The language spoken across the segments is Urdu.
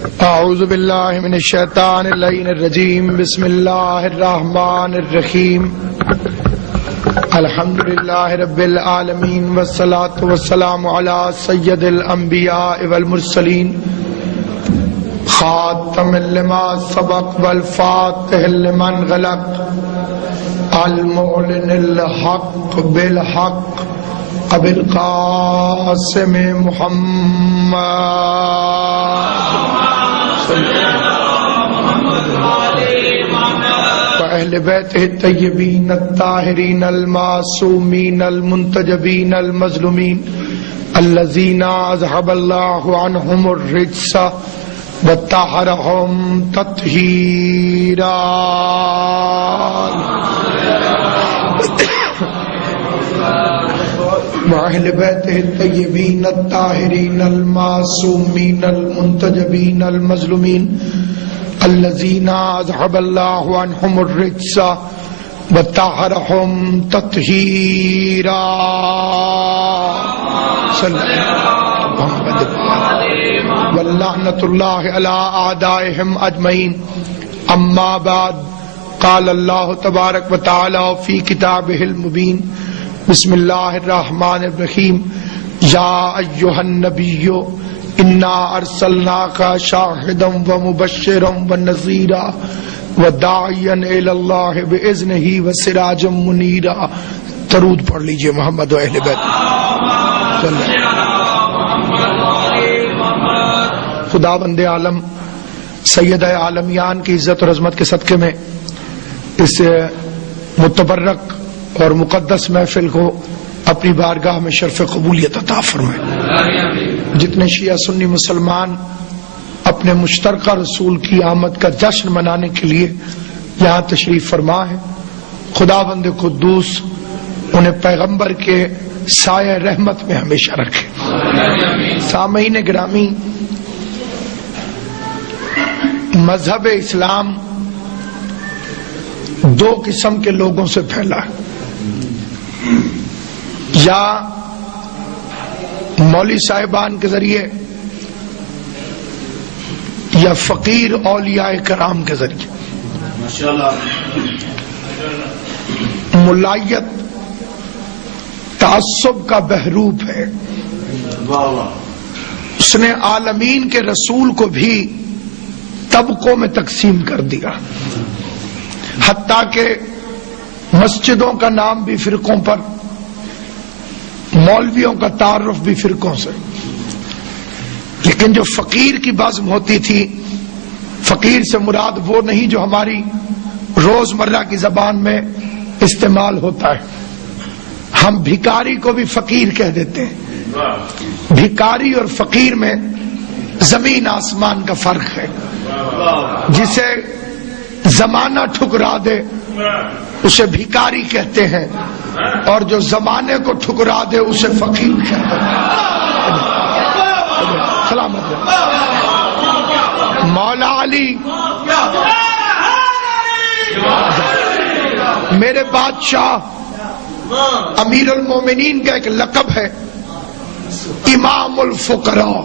اعوذ باللہ من الشیطان اللعین الرجیم بسم اللہ الرحمن الرحیم الحمدللہ رب العالمین والصلاة والسلام علی سید الانبیاء والمرسلین خاتم لما سبق والفاتح لمن غلق المعلن الحق بالحق ابو القاسم محمد وأهل بيته الطيبين الطاهرين المعصومين المنتجبين المظلومين الذين أذهب الله عنهم الرجس وطهرهم تطهيرا وأهل بيته الطيبين الطاهرين المعصومين المنتجبين المظلومين الذين أذهب الله عنهم الرجس وطهرهم تطهيرا صلى الله عليه وسلم واللعنة الله على أعدائهم أجمعين. أما بعد قال الله تبارك وتعالى في كتابه المبين بسم اللہ الرحمن الرحیم یا ایہا النبی انا ارسلناک شاہدا ومبشرا ونذیرا وداعیا الی اللہ باذنہ وسراجا منیرا. درود پڑھ لیجئے محمد و اہل بیت. خداوند عالم سید عالمیان کی عزت اور عظمت کے صدقے میں اس متبرک اور مقدس محفل کو اپنی بارگاہ میں شرف قبولیت عطا فرمائے. جتنے شیعہ سنی مسلمان اپنے مشترکہ رسول کی آمد کا جشن منانے کے لیے یہاں تشریف فرما ہے، خداوند قدوس انہیں پیغمبر کے سایہ رحمت میں ہمیشہ رکھے. سامعین گرامی، مذہب اسلام دو قسم کے لوگوں سے پھیلا ہے، یا مولوی صاحبان کے ذریعے یا فقیر اولیاء کرام کے ذریعے. ملائیت تعصب کا بحروب ہے. اس نے عالمین کے رسول کو بھی طبقوں میں تقسیم کر دیا، حتیٰ کہ مسجدوں کا نام بھی فرقوں پر، مولویوں کا تعارف بھی فرقوں سے. لیکن جو فقیر کی بزم ہوتی تھی، فقیر سے مراد وہ نہیں جو ہماری روزمرہ کی زبان میں استعمال ہوتا ہے. ہم بھکاری کو بھی فقیر کہہ دیتے ہیں. بھکاری اور فقیر میں زمین آسمان کا فرق ہے. جسے زمانہ ٹھکرا دے اسے بھکاری کہتے ہیں، اور جو زمانے کو ٹھکرا دے اسے فقیر کہتے ہیں. سلامت مولا علی میرے بادشاہ امیر المومنین کا ایک لقب ہے، امام الفقراء،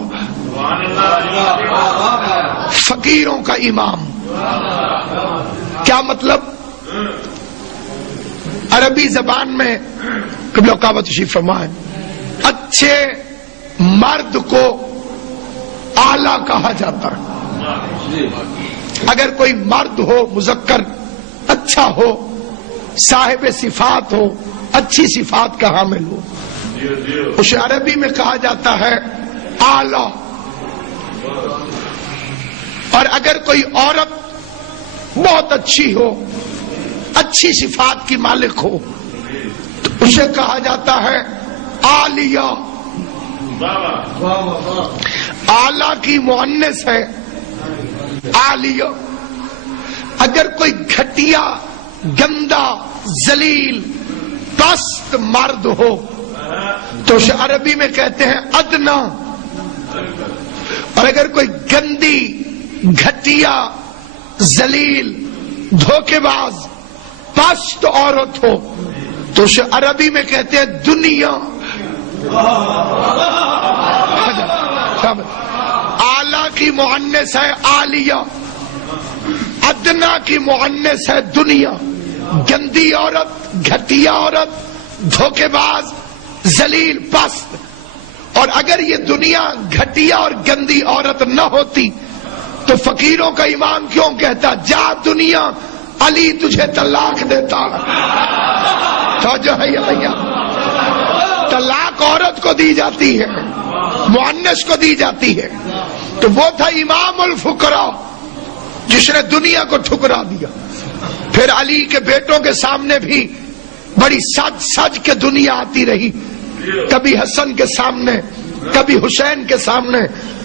فقیروں کا امام. کیا مطلب؟ عربی زبان میں قبلہ کعبہ تشریف فرمائیں، اچھے مرد کو اعلیٰ کہا جاتا ہے. اگر کوئی مرد ہو مذکر اچھا ہو، صاحب صفات ہو، اچھی صفات کا حامل ہو، اسے عربی میں کہا جاتا ہے اعلیٰ. اور اگر کوئی عورت بہت اچھی ہو، اچھی صفات کی مالک ہو، تو اسے کہا جاتا ہے عالیہ. اعلیٰ کی مؤنث ہے عالیہ. اگر کوئی گھٹیا، گندا، ذلیل، پست مرد ہو تو اسے عربی میں کہتے ہیں ادنا. اور اگر کوئی گندی، گھٹیا، ذلیل، دھوکے باز، پست عورت ہو تو اسے عربی میں کہتے ہیں دنیا. اعلیٰ کی مؤنث ہے عالیہ، ادنا کی مؤنث ہے دنیا، گندی عورت، گھٹیا عورت، دھوکے باز، ذلیل، پست۔ اور اگر یہ دنیا گھٹیا اور گندی عورت نہ ہوتی تو فقیروں کا امام کیوں کہتا جا دنیا علی تجھے طلاق دیتا؟ تو جو ہے یہ طلاق عورت کو دی جاتی ہے، مؤنث کو دی جاتی ہے۔ تو وہ تھا امام الفقراء جس نے دنیا کو ٹھکرا دیا۔ پھر علی کے بیٹوں کے سامنے بھی بڑی سج سج کے دنیا آتی رہی، کبھی حسن کے سامنے، کبھی حسین کے سامنے،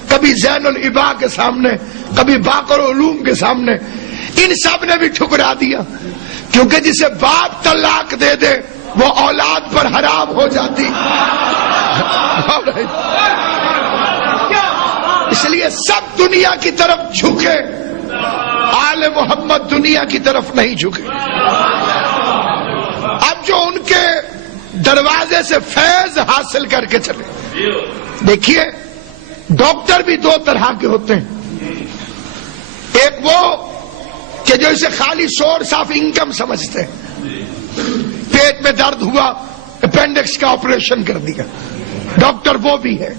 کبھی زین العبا کے سامنے، کبھی باقر العلوم کے سامنے۔ ان سب نے بھی ٹھکرا دیا، کیونکہ جسے باپ طلاق دے دے وہ اولاد پر حرام ہو جاتی۔ اس لیے سب دنیا کی طرف جھکے، آل محمد دنیا کی طرف نہیں جھکے۔ اب جو ان کے دروازے سے فیض حاصل کر کے چلے، دیکھیے ڈاکٹر بھی دو طرح کے ہوتے ہیں، ایک وہ کہ جو اسے خالی سورس آف انکم سمجھتے ہیں، پیٹ میں درد ہوا اپینڈکس کا آپریشن کر دیا، ڈاکٹر وہ بھی ہے۔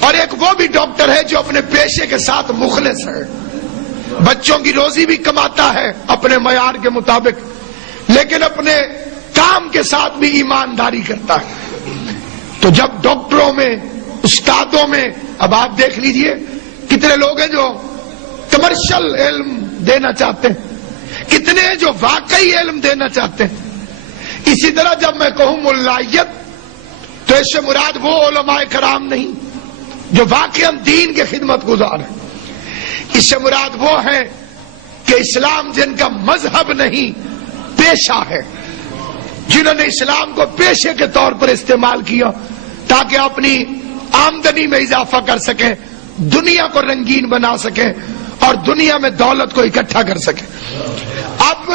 اور ایک وہ بھی ڈاکٹر ہے جو اپنے پیشے کے ساتھ مخلص ہے، بچوں کی روزی بھی کماتا ہے اپنے معیار کے مطابق، لیکن اپنے کام کے ساتھ بھی ایمانداری کرتا ہے۔ تو جب ڈاکٹروں میں، استادوں میں، اب آپ دیکھ لیجئے کتنے لوگ ہیں جو کمرشل علم دینا چاہتے ہیں، کتنے ہیں جو واقعی علم دینا چاہتے ہیں۔ اسی طرح جب میں کہوں ملائیت تو اس سے مراد وہ علماء کرام نہیں جو واقعاً دین کے خدمت گزار ہیں، اس سے مراد وہ ہے کہ اسلام جن کا مذہب نہیں پیشہ ہے، جنہوں نے اسلام کو پیشے کے طور پر استعمال کیا تاکہ اپنی آمدنی میں اضافہ کر سکیں، دنیا کو رنگین بنا سکیں اور دنیا میں دولت کو اکٹھا کر سکیں۔ اب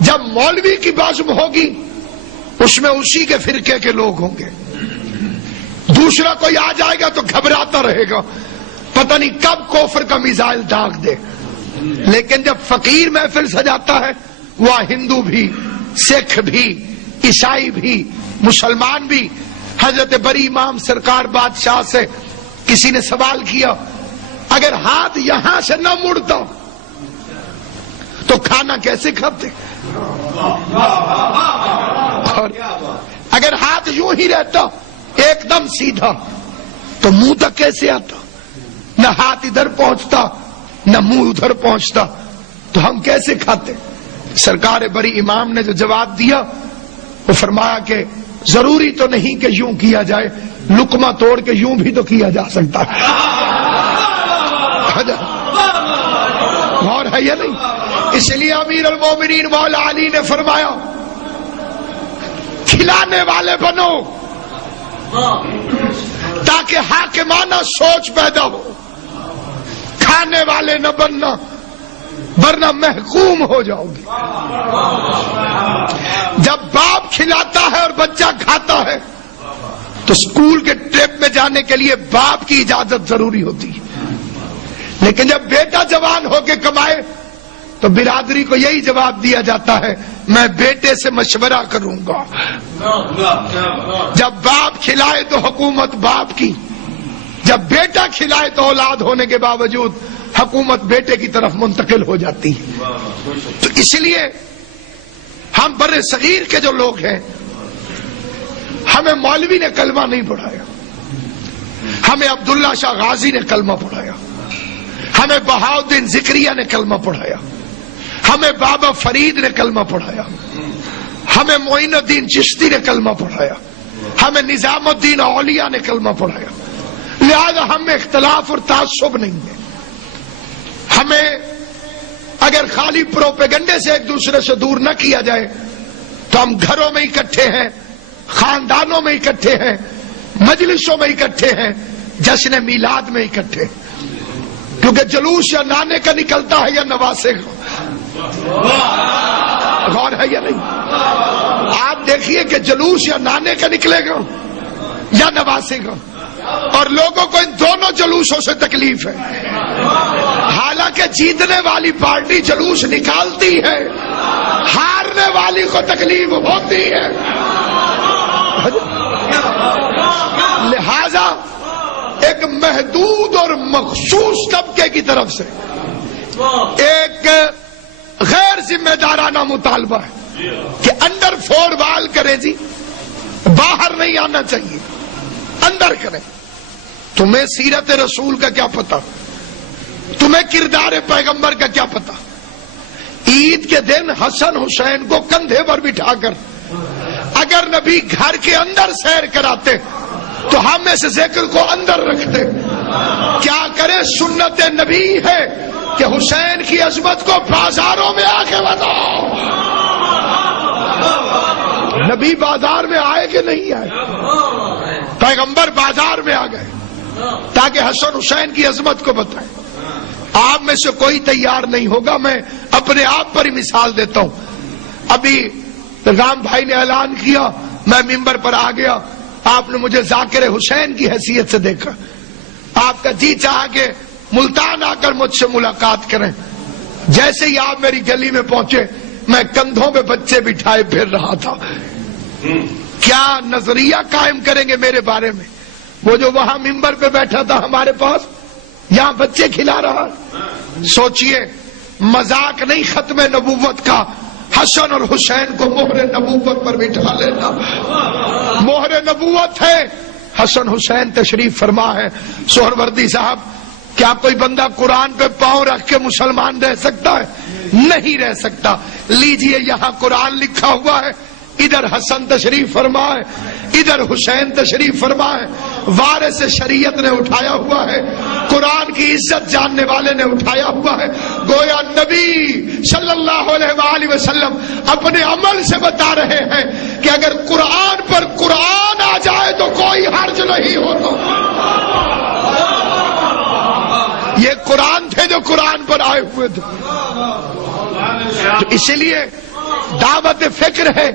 جب مولوی کی بازم ہوگی اس میں اسی کے فرقے کے لوگ ہوں گے، دوسرا کوئی آ جائے گا تو گھبراتا رہے گا، پتہ نہیں کب کفر کا میزائل داغ دے۔ لیکن جب فقیر محفل سجاتا ہے وہاں ہندو بھی، سکھ بھی، عیسائی بھی، مسلمان بھی۔ حضرت بری امام سرکار بادشاہ سے کسی نے سوال کیا اگر ہاتھ یہاں سے نہ مڑتا تو کھانا کیسے کھاتے؟ اور اگر ہاتھ یوں ہی رہتا ایک دم سیدھا تو منہ تک کیسے آتا؟ نہ ہاتھ ادھر پہنچتا نہ منہ ادھر پہنچتا، تو ہم کیسے کھاتے؟ سرکار بری امام نے جو جواب دیا وہ فرمایا کہ ضروری تو نہیں کہ یوں کیا جائے، لقمہ توڑ کے یوں بھی تو کیا جا سکتا ہے۔ غور ہے یا نہیں؟ اس لیے امیر المومنین مولا علی نے فرمایا کھلانے والے بنو تاکہ حاکمانہ سوچ پیدا ہو، کھانے والے نہ بننا ورنہ محکوم ہو جاؤ گے۔ جب باپ کھلاتا ہے اور بچہ کھاتا ہے تو اسکول کے ٹرپ میں جانے کے لیے باپ کی اجازت ضروری ہوتی ہے، لیکن جب بیٹا جوان ہو کے کمائے تو برادری کو یہی جواب دیا جاتا ہے میں بیٹے سے مشورہ کروں گا۔ جب باپ کھلائے تو حکومت باپ کی، جب بیٹا کھلائے تو اولاد ہونے کے باوجود حکومت بیٹے کی طرف منتقل ہو جاتی ہے۔ تو اس لیے ہم بر صغیر کے جو لوگ ہیں، ہمیں مولوی نے کلمہ نہیں پڑھایا، ہمیں عبداللہ شاہ غازی نے کلمہ پڑھایا، ہمیں بہاؤدین ذکریہ نے کلمہ پڑھایا، ہمیں بابا فرید نے کلمہ پڑھایا، ہمیں معین الدین چشتی نے کلمہ پڑھایا، ہمیں نظام الدین اولیاء نے کلمہ پڑھایا۔ لہذا ہم میں اختلاف اور تعصب نہیں ہے۔ ہمیں اگر خالی پروپیگنڈے سے ایک دوسرے سے دور نہ کیا جائے تو ہم گھروں میں اکٹھے ہیں، خاندانوں میں اکٹھے ہیں، مجلسوں میں اکٹھے ہیں، جشن میلاد میں اکٹھے ہیں، کیونکہ جلوس یا نانے کا نکلتا ہے یا نواسے کا۔ غور ہے یا نہیں؟ آپ دیکھیے کہ جلوس یا نانے کا نکلے گا یا نواسے کا، اور لوگوں کو ان دونوں جلوسوں سے تکلیف ہے. حالانکہ جیتنے والی پارٹی جلوس نکالتی ہے، ہارنے والی کو تکلیف ہوتی ہے. لہذا ایک محدود اور مخصوص طبقے کی طرف سے ایک غیر ذمہ دارانہ مطالبہ ہے کہ انڈر 4 وال کریں جی، باہر نہیں آنا چاہیے، اندر کریں. تمہیں سیرت رسول کا کیا پتا، تمہیں کردار پیغمبر کا کیا پتا. عید کے دن حسن حسین کو کندھے پر بٹھا کر اگر نبی گھر کے اندر سیر کراتے تو ہم اس ذکر کو اندر رکھتے. کیا کرے، سنت نبی ہے کہ حسین کی عظمت کو بازاروں میں آ کے بتاؤ. نبی بازار میں آئے کہ نہیں آئے؟ پیغمبر بازار میں آ گئے تاکہ حسن حسین کی عظمت کو بتائیں. آپ میں سے کوئی تیار نہیں ہوگا. میں اپنے آپ پر ہی مثال دیتا ہوں. ابھی رام بھائی نے اعلان کیا، میں ممبر پر آ گیا، آپ نے مجھے ذاکر حسین کی حیثیت سے دیکھا، آپ کا جی چاہا کہ ملتان آ کر مجھ سے ملاقات کریں. جیسے ہی آپ میری گلی میں پہنچے میں کندھوں پہ بچے بٹھائے پھر رہا تھا. کیا نظریہ قائم کریں گے میرے بارے میں؟ وہ جو وہاں ممبر پہ بیٹھا تھا ہمارے پاس، یہاں بچے کھلا رہا. سوچئے، مذاق نہیں ختم نبوت کا، حسن اور حسین کو مہر نبوت پر بٹھا لینا. مہر نبوت ہے، حسن حسین تشریف فرما ہے. سہروردی صاحب، کیا کوئی بندہ قرآن پہ پاؤں رکھ کے مسلمان رہ سکتا ہے؟ نہیں رہ سکتا. لیجئے، یہاں قرآن لکھا ہوا ہے، ادھر حسن تشریف فرما ہے، ادھر حسین تشریف فرما ہے. وارث شریعت نے اٹھایا ہوا ہے، قرآن کی عزت جاننے والے نے اٹھایا ہوا ہے. گویا نبی صلی اللہ علیہ وآلہ وسلم اپنے عمل سے بتا رہے ہیں کہ اگر قرآن پر قرآن آ جائے تو کوئی حرج نہیں ہوتا. یہ قرآن تھے جو قرآن پر آئے ہوئے تھے. تو اسی لیے دعوت فکر ہے.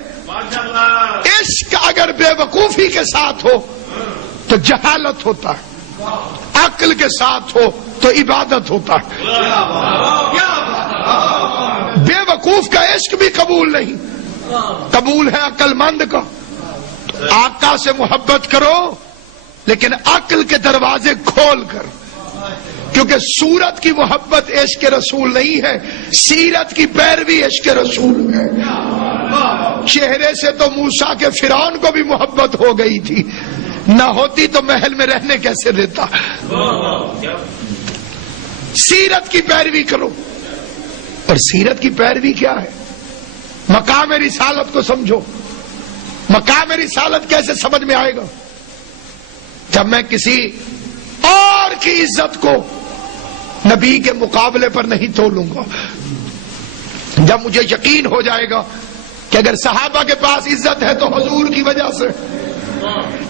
عشق اگر بے وقوفی کے ساتھ ہو تو جہالت ہوتا ہے، عقل کے ساتھ ہو تو عبادت ہوتا ہے. بے وقوف کا عشق بھی قبول نہیں، قبول ہے عقل مند کا. آقا سے محبت کرو لیکن عقل کے دروازے کھول کر، کیونکہ صورت کی محبت عشق رسول نہیں ہے، سیرت کی پیروی عشق رسول ہے. چہرے سے تو موسیٰ کے فرعون کو بھی محبت ہو گئی تھی، نہ ہوتی تو محل میں رہنے کیسے دیتا. سیرت کی پیروی کرو. اور سیرت کی پیروی کیا ہے؟ مقام رسالت کو سمجھو. مقام رسالت کیسے سمجھ میں آئے گا؟ جب میں کسی اور کی عزت کو نبی کے مقابلے پر نہیں تولوں گا. جب مجھے یقین ہو جائے گا کہ اگر صحابہ کے پاس عزت ہے تو حضور کی وجہ سے،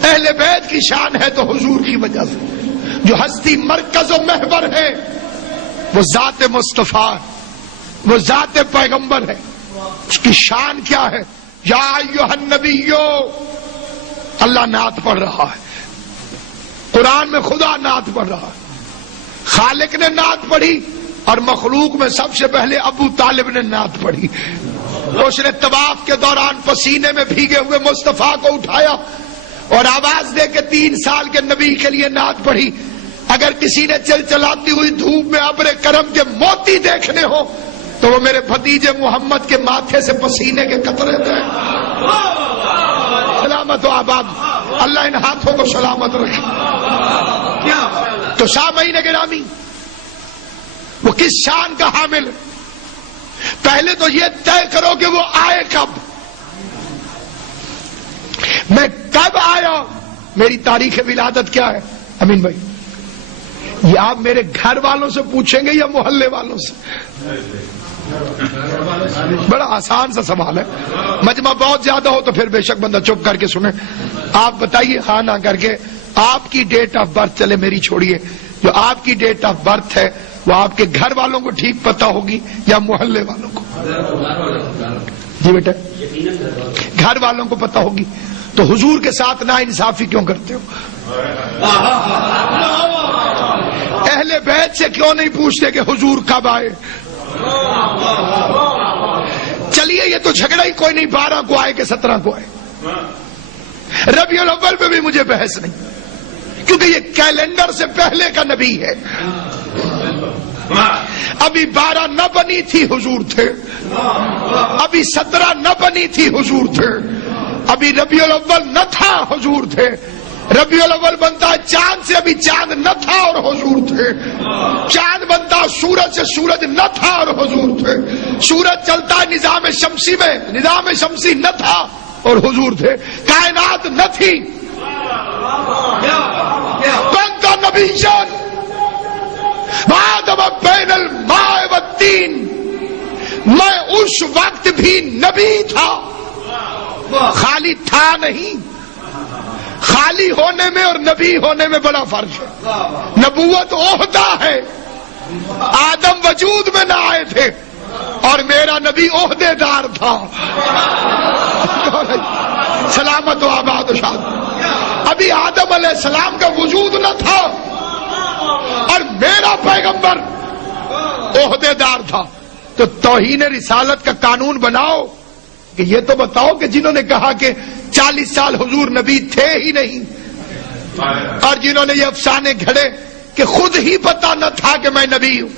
اہل بیت کی شان ہے تو حضور کی وجہ سے. جو ہستی مرکز و محور ہے وہ ذات مصطفیٰ، وہ ذات پیغمبر ہے. اس کی شان کیا ہے؟ یا ایھا النبیو، اللہ نعت پڑھ رہا ہے قرآن میں، خدا نعت پڑھ رہا ہے. خالق نے نعت پڑھی اور مخلوق میں سب سے پہلے ابو طالب نے نعت پڑھی. اس نے طواف کے دوران پسینے میں بھیگے ہوئے مصطفیٰ کو اٹھایا اور آواز دے کے 3 سال کے نبی کے لیے نعت پڑھی. اگر کسی نے چلچلاتی ہوئی دھوپ میں ابر کرم کے موتی دیکھنے ہو تو وہ میرے بھتیجے محمد کے ماتھے سے پسینے کے قطرے تھے. سلامت و آباد، اللہ ان ہاتھوں کو سلامت رکھے. تو سامعین گرامی، وہ کس شان کا حامل؟ پہلے تو یہ طے کرو کہ وہ آئے کب. میں کب آیا، میری تاریخ ولادت کیا ہے؟ امین بھائی، یہ آپ میرے گھر والوں سے پوچھیں گے یا محلے والوں سے؟ بڑا آسان سا سوال ہے. مجمع بہت زیادہ ہو تو پھر بے شک بندہ چپ کر کے سنے. آپ بتائیے ہاں نہ کر کے، آپ کی ڈیٹ آف برتھ، چلے میری چھوڑیے، جو آپ کی ڈیٹ آف برتھ ہے وہ آپ کے گھر والوں کو ٹھیک پتہ ہوگی یا محلے والوں کو؟ جی بیٹا، گھر والوں کو پتہ ہوگی. تو حضور کے ساتھ نا انصافی کیوں کرتے ہو؟ اہل بیت سے کیوں نہیں پوچھتے کہ حضور کب آئے؟ چلیے یہ تو جھگڑا ہی کوئی نہیں، 12 کو آئے کہ 17 کو آئے، ربیع الاول پہ بھی مجھے بحث نہیں، کیونکہ یہ کیلنڈر سے پہلے کا نبی ہے۔ ابھی 12 نہ بنی تھی حضور تھے، ابھی 17 نہ بنی تھی حضور تھے، ابھی ربیع الاول نہ تھا حضور تھے۔ ربیع الاول بنتا ہے چاند سے، ابھی چاند نہ تھا اور حضور تھے۔ چاند بنتا سورج سے، سورج نہ تھا اور حضور تھے۔ سورج چلتا ہے نظام شمسی میں، نظام شمسی نہ تھا اور حضور تھے۔ کائنات نہ تھی۔ کنت نبیًا وآدم بین الماء والطین، میں اس وقت بھی نبی تھا، خالی تھا نہیں۔ خالی ہونے میں اور نبی ہونے میں بڑا فرق ہے۔ نبوت عہدہ ہے، آدم وجود میں نہ آئے تھے اور میرا نبی عہدے دار تھا۔ سلامت و آباد و شاد۔ ابھی آدم علیہ السلام کا وجود نہ تھا اور میرا پیغمبر عہدے دار تھا۔ تو توہین رسالت کا قانون بناؤ کہ یہ تو بتاؤ کہ جنہوں نے کہا کہ 40 سال حضور نبی تھے ہی نہیں، اور جنہوں نے یہ افسانے گھڑے کہ خود ہی پتا نہ تھا کہ میں نبی ہوں۔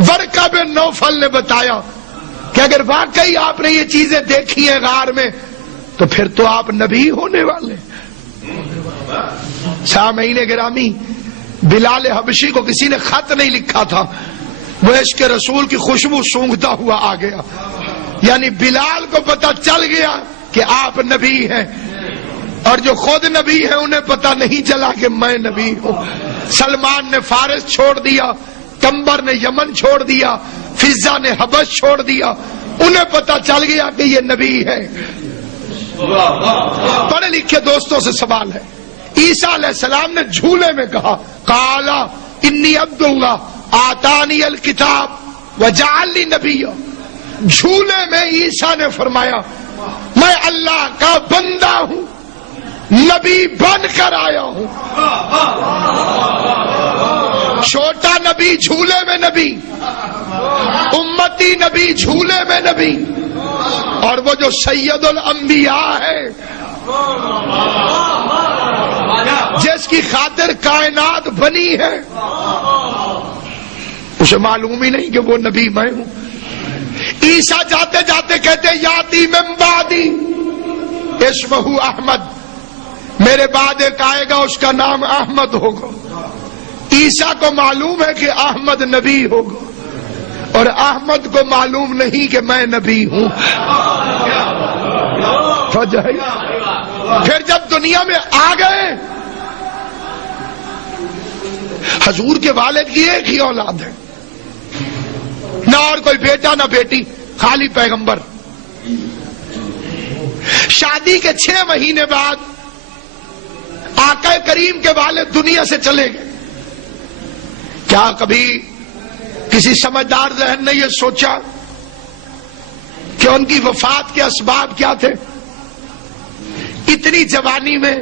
ورقہ بن نوفل نے بتایا کہ اگر واقعی آپ نے یہ چیزیں دیکھی ہیں غار میں تو پھر تو آپ نبی ہونے والے۔ سامعین گرامی، بلال حبشی کو کسی نے خط نہیں لکھا تھا، وہ عشق رسول کی خوشبو سونگھتا ہوا آ گیا، یعنی بلال کو پتا چل گیا کہ آپ نبی ہیں، اور جو خود نبی ہیں انہیں پتا نہیں چلا کہ میں نبی ہوں۔ سلمان نے فارس چھوڑ دیا، کمبر نے یمن چھوڑ دیا، فضا نے حبش چھوڑ دیا، انہیں پتا چل گیا کہ یہ نبی ہے۔ پڑھے لکھے دوستوں سے سوال ہے، عیسیٰ علیہ السلام نے جھولے میں کہا قالا انی عبد اللہ آتانی الکتاب وجعلنی نبیا، جھولے میں عیسیٰ نے فرمایا میں اللہ کا بندہ ہوں، نبی بن کر آیا ہوں۔ چھوٹا نبی جھولے میں نبی، امتی نبی جھولے میں نبی، اور وہ جو سید الانبیاء ہے جس کی خاطر کائنات بنی ہے، اسے معلوم ہی نہیں کہ وہ نبی میں ہوں۔ عیسیٰ جاتے جاتے کہتے یاتی من بعدی اسمہ احمد، میرے بعد ایک آئے گا اس کا نام احمد ہوگا۔ عیسیٰ کو معلوم ہے کہ احمد نبی ہوگا، اور احمد کو معلوم نہیں کہ میں نبی ہوں۔ پھر جب دنیا میں آ گئے، حضور کے والد کی ایک ہی اولاد ہے، نہ اور کوئی بیٹا نہ بیٹی، خالی پیغمبر۔ شادی کے 6 مہینے بعد آقا کریم کے والد دنیا سے چلے گئے۔ کیا کبھی کسی سمجھدار ذہن نے یہ سوچا کہ ان کی وفات کے اسباب کیا تھے؟ اتنی جوانی میں،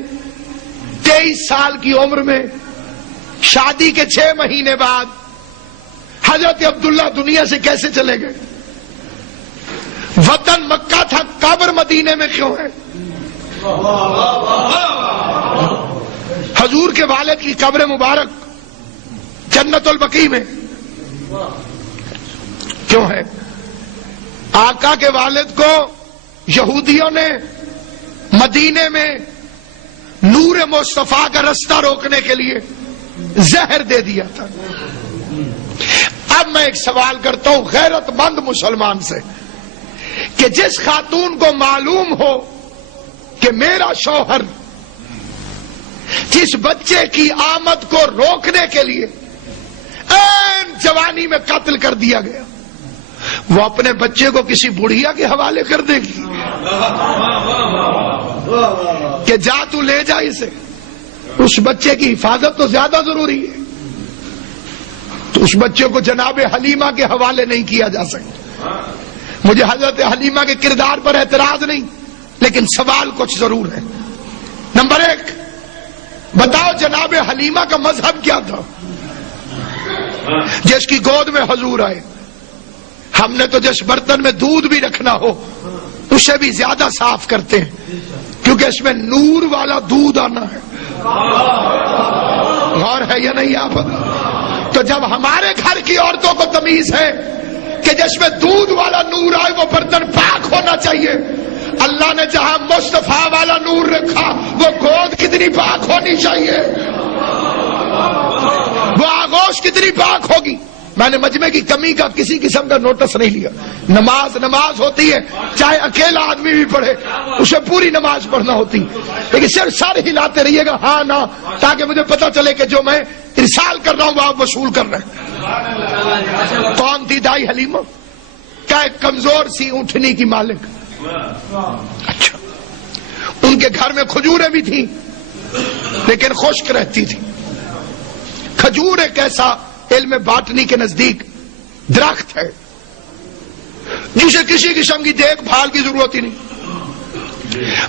23 سال کی عمر میں، شادی کے 6 مہینے بعد حضرت عبداللہ دنیا سے کیسے چلے گئے؟ وطن مکہ تھا، قبر مدینے میں کیوں ہے؟ حضور کے والد کی قبر مبارک جنت البقیع میں کیوں ہے؟ آقا کے والد کو یہودیوں نے مدینے میں نور مصطفیٰ کا رستہ روکنے کے لیے زہر دے دیا تھا۔ اب میں ایک سوال کرتا ہوں غیرت مند مسلمان سے کہ جس خاتون کو معلوم ہو کہ میرا شوہر جس بچے کی آمد کو روکنے کے لیے این جوانی میں قتل کر دیا گیا، وہ اپنے بچے کو کسی بڑھیا کے حوالے کر دے گی کہ جا تو لے جا اسے؟ اس بچے کی حفاظت تو زیادہ ضروری ہے، تو اس بچے کو جناب حلیمہ کے حوالے نہیں کیا جا سکتا۔ مجھے حضرت حلیمہ کے کردار پر اعتراض نہیں، لیکن سوال کچھ ضرور ہے۔ نمبر 1، بتاؤ جناب حلیمہ کا مذہب کیا تھا جس کی گود میں حضور آئے؟ ہم نے تو جس برتن میں دودھ بھی رکھنا ہو اسے بھی زیادہ صاف کرتے ہیں کیونکہ اس میں نور والا دودھ آنا ہے. غور ہے یا نہیں آپ؟ تو جب ہمارے گھر کی عورتوں کو تمیز ہے کہ جس میں دودھ والا نور آئے وہ برتن پاک ہونا چاہیے، اللہ نے جہاں مصطفیٰ والا نور رکھا وہ گود کتنی پاک ہونی چاہیے، وہ آغوش کتنی پاک ہوگی. میں نے مجمع کی کمی کا کسی قسم کا نوٹس نہیں لیا. نماز ہوتی ہے، چاہے اکیلا آدمی بھی پڑھے اسے پوری نماز پڑھنا ہوتی، لیکن صرف سر ہلاتے رہیے گا ہاں نہ، تاکہ مجھے پتا چلے کہ جو میں ارسال کر رہا ہوں وہ آپ وصول کر رہے ہیں. کون تھی دائی حلیمہ؟ کیا ایک کمزور سی اونٹنی کی مالک. اچھا، ان کے گھر میں کھجوریں بھی تھیں لیکن خشک رہتی تھی. کھجور ایک ایسا علم باٹنی کے نزدیک درخت ہے جسے کسی قسم کی دیکھ بھال کی ضرورت ہی نہیں.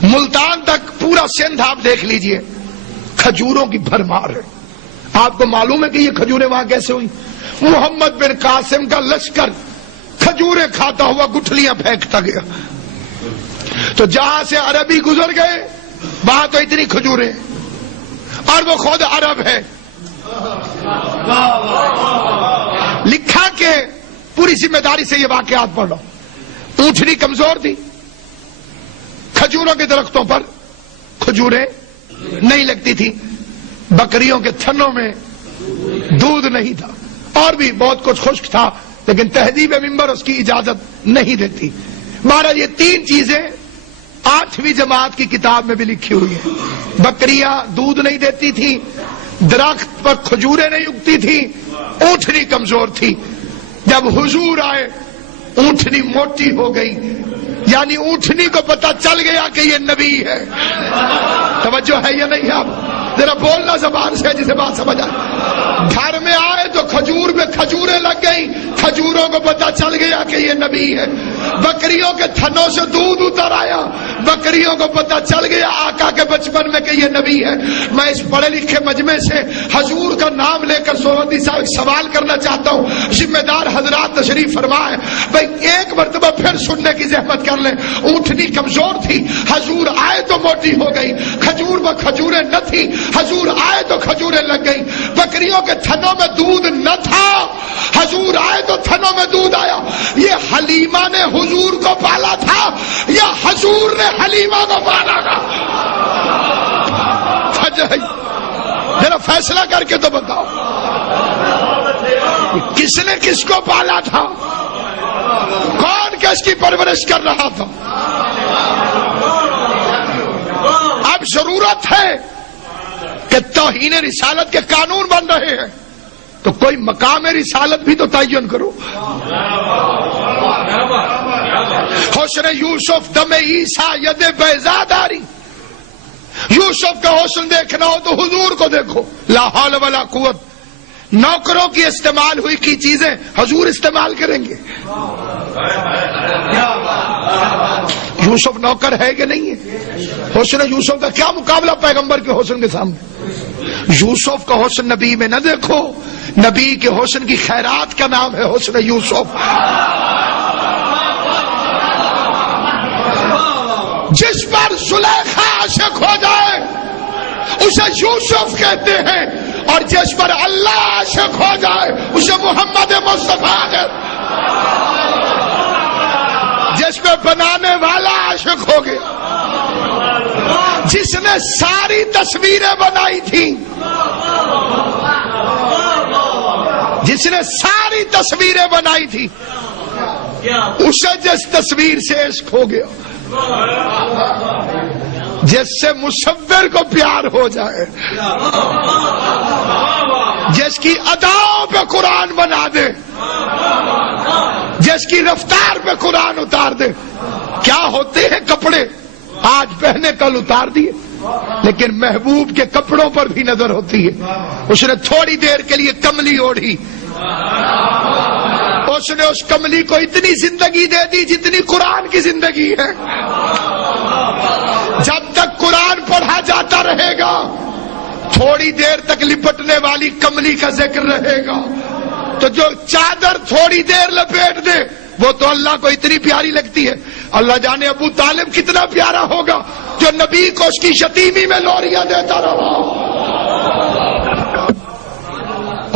ملتان تک پورا سندھ آپ دیکھ لیجئے کھجوروں کی بھرمار ہے. آپ کو معلوم ہے کہ یہ کھجوریں وہاں کیسے ہوئی؟ محمد بن قاسم کا لشکر کھجوریں کھاتا ہوا گٹھلیاں پھینکتا گیا، تو جہاں سے عربی گزر گئے وہاں تو اتنی کھجوریں، اور وہ خود عرب ہے. لکھا کہ پوری ذمہ داری سے یہ واقعات پڑھ رہا ہوں. اونٹنی کمزور تھی، کھجوروں کے درختوں پر کھجوریں نہیں لگتی تھی، بکریوں کے تھنوں میں دودھ نہیں تھا، اور بھی بہت کچھ خشک تھا، لیکن تہذیب ممبر اس کی اجازت نہیں دیتی. مہاراج یہ تین چیزیں 8ویں جماعت کی کتاب میں بھی لکھی ہوئی ہیں. بکریاں دودھ نہیں دیتی تھی، درخت پر کھجوریں نہیں اگتی تھی، اونٹنی کمزور تھی. جب حضور آئے اونٹنی موٹی ہو گئی، یعنی اونٹنی کو پتا چل گیا کہ یہ نبی ہے. توجہ ہے یا نہیں؟ آپ ذرا بولنا زبان سے جسے بات سمجھ آئے. گھر میں آئے تو کھجور میں کھجوریں لگ گئی، کھجوروں کو پتا چل گیا کہ یہ نبی ہے. بکریوں کے تھنوں سے دودھ اتر آیا، بکریوں کو پتا چل گیا آقا کے بچپن میں کہ یہ نبی ہے. میں اس پڑھے لکھے مجمع سے حضور کا نام لے کر سوہندی صاحب سوال کرنا چاہتا ہوں. ذمہ دار حضرات تشریف فرمائے. بھائی ایک مرتبہ پھر سننے کی زحمت کر لیں. اونٹنی کمزور تھی، حضور آئے تو موٹی ہو گئی. کھجور میں کھجوریں نہ تھی، حضور آئے تو کھجوریں لگ گئی. بکریوں کے تھنوں میں دودھ نہ تھا، حضور آئے تو تھنوں میں دودھ آیا. یہ حلیمہ نے حضور کو پالا تھا یا حضور نے حلیمہ کو پالا تھا؟ ذرا فیصلہ کر کے تو بتاؤ، کس نے کس کو پالا تھا؟ کون کس کی پرورش کر رہا تھا؟ اب ضرورت ہے کہ توہین رسالت کے قانون بن رہے ہیں تو کوئی مقام رسالت بھی تو تعین کرو. حسن یوسف دم عیسیٰ ید بیضا داری. یوسف کا حسن دیکھنا ہو تو حضور کو دیکھو. لا حول ولا قوت. نوکروں کی استعمال ہوئی کی چیزیں حضور استعمال کریں گے. یوسف نوکر ہے کہ نہیں ہے؟ حسن یوسف کا کیا مقابلہ پیغمبر کے حسن کے سامنے. یوسف کا حسن نبی میں نہ دیکھو، نبی کے حسن کی خیرات کا نام ہے حسن یوسف. جس پر زلیخا عاشق ہو جائے اسے یوسف کہتے ہیں، اور جس پر اللہ عاشق ہو جائے اسے محمد مصطفیٰ کہتے ہیں. جس پہ بنانے والا عاشق ہو گیا، جس نے ساری تصویریں بنائی تھی، جس نے ساری تصویریں بنائی تھی، اسے جس تصویر سے عشق ہو گیا، جس سے مصور کو پیار ہو جائے، جس کی اداؤں پہ قرآن بنا دے، جس کی رفتار پہ قرآن اتار دے. کیا ہوتے ہیں کپڑے آج پہنے کل اتار دیے، لیکن محبوب کے کپڑوں پر بھی نظر ہوتی ہے. اس نے تھوڑی دیر کے لیے کملی اوڑھی، اس نے اس کملی کو اتنی زندگی دے دی جتنی قرآن کی زندگی ہے. جب تک قرآن پڑھا جاتا رہے گا تھوڑی دیر تک لپٹنے والی کملی کا ذکر رہے گا، تو جو چادر تھوڑی دیر لپیٹ دے وہ تو اللہ کو اتنی پیاری لگتی ہے۔ اللہ جانے ابو طالب کتنا پیارا ہوگا جو نبی کو اس کی یتیمی میں لوریاں دیتا رہا۔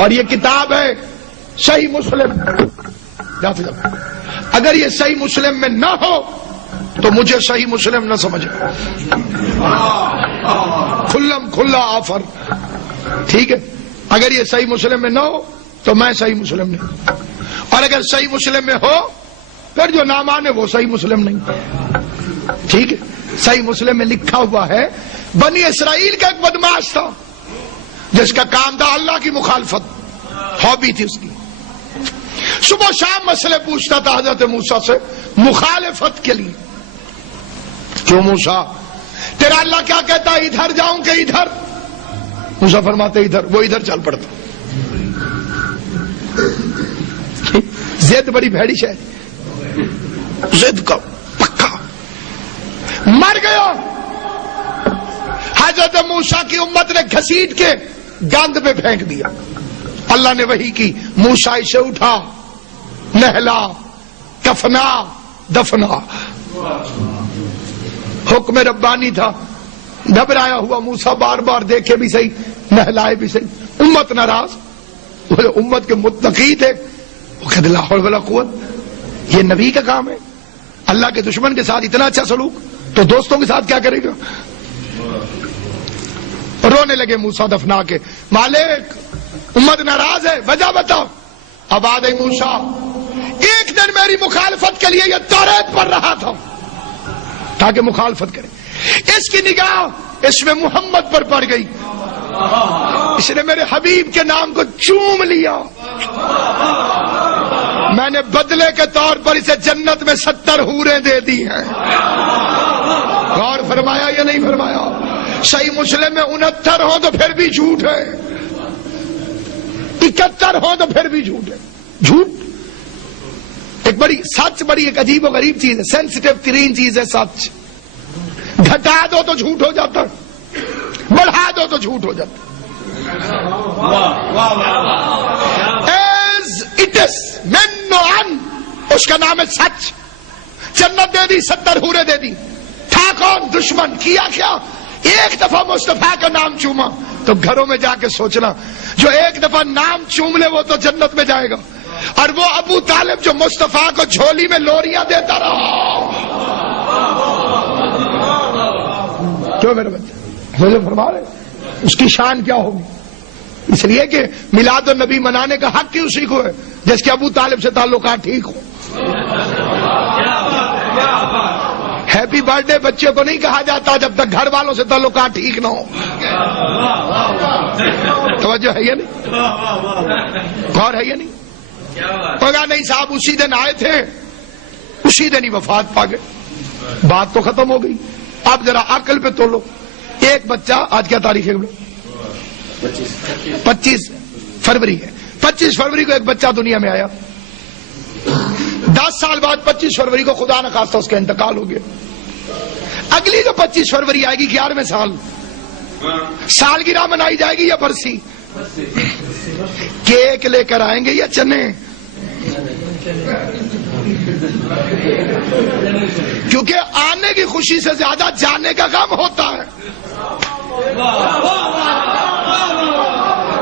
اور یہ کتاب ہے صحیح مسلم، اگر یہ صحیح مسلم میں نہ ہو تو مجھے صحیح مسلم نہ سمجھے، کھلم کھلا آفر، ٹھیک ہے؟ اگر یہ صحیح مسلم میں نہ ہو تو میں صحیح مسلم نہیں، اور اگر صحیح مسلم میں ہو پھر جو نہ مانے وہ صحیح مسلم نہیں، ٹھیک ہے؟ صحیح مسلم میں لکھا ہوا ہے بنی اسرائیل کا ایک بدماش تھا جس کا کام تھا اللہ کی مخالفت، ہابی تھی اس کی، صبح شام مسئلے پوچھتا تھا حضرت موسیٰ سے مخالفت کے لیے۔ کیوں موسیٰ تیرا اللہ کیا کہتا ہے، ادھر جاؤں کہ ادھر؟ موسیٰ فرماتے ادھر، وہ ادھر چل پڑتا۔ زد بڑی بھیڑی ہے، زد کا پکا، مر گیا۔ حضرت موسیٰ کی امت نے گھسیٹ کے گند پہ پھینک دیا۔ اللہ نے وحی کی، موسیٰ اسے اٹھا، نہلا، کفنا، دفنا۔ حکم ربانی تھا، گھبرایا ہوا موسیٰ بار بار دیکھے بھی صحیح، نہلائے بھی صحیح، امت ناراض، امت کے متقی تھے، وہ کہتے لا حول ولا قوت، یہ نبی کا کام ہے؟ اللہ کے دشمن کے ساتھ اتنا اچھا سلوک تو دوستوں کے ساتھ کیا کرے گا؟ رونے لگے موسیٰ دفنا کے، مالک امت ناراض ہے، وجہ بتاؤ۔ اب آ گئی موسیٰ، ایک دن میری مخالفت کے لیے یہ توریت پڑھ رہا تھا تاکہ مخالفت کرے، اس کی نگاہ اس میں محمد پر پڑ گئی، اس نے میرے حبیب کے نام کو چوم لیا، میں نے بدلے کے طور پر اسے جنت میں 70 حوریں دے دی ہیں۔ غور فرمایا یا نہیں فرمایا؟ صحیح مسلم میں 69 ہو تو پھر بھی جھوٹ ہے، 71 ہو تو پھر بھی جھوٹ ہے۔ جھوٹ ایک بڑی، سچ بڑی ایک عجیب و غریب چیز ہے، سینسیٹیو ترین چیز ہے سچ۔ گھٹا دو تو جھوٹ ہو جاتا، بڑھا دو تو جھوٹ ہو جاتا۔ ایز اٹ از مین نو ان، اس کا نام ہے سچ۔ جنت دے دی، 70 حوریں دے دی، تھا کون؟ دشمن۔ کیا کیا؟ ایک دفعہ مصطفیٰ کا نام چوما۔ تو گھروں میں جا کے سوچنا، جو ایک دفعہ نام چوم لے وہ تو جنت میں جائے گا، اور وہ ابو طالب جو مصطفیٰ کو جھولی میں لوریاں دیتا رہا۔ کیوں میرے بچے مجھے فرما رہے اس کی شان کیا ہوگی؟ اس لیے کہ میلاد النبی منانے کا حق ہی اسی کو ہے جس کے ابو طالب سے تعلقات ٹھیک ہو۔ ہیپی برتھ ڈے بچے کو نہیں کہا جاتا جب تک گھر والوں سے تعلقات ٹھیک نہ ہو۔ توجہ ہے یا نہیں؟ غور ہے یا نہیں؟ ہوگا نہیں صاحب، اسی دن آئے تھے، اسی دن ہی وفات پا گئے، بات تو ختم ہو گئی۔ اب ذرا عقل پہ تولو، ایک بچہ، آج کیا تاریخ ہے؟ 25 فروری ہے۔ 25 فروری کو ایک بچہ دنیا میں آیا، 10 سال بعد 25 فروری کو خدا نخواستہ اس کا انتقال ہو گیا۔ اگلی جو 25 فروری آئے گی 11ویں سال، سالگرہ منائی جائے گی یا برسی؟ کیک لے کر آئیں گے یا چنے؟ کیونکہ آنے کی خوشی سے زیادہ جانے کا غم ہوتا ہے۔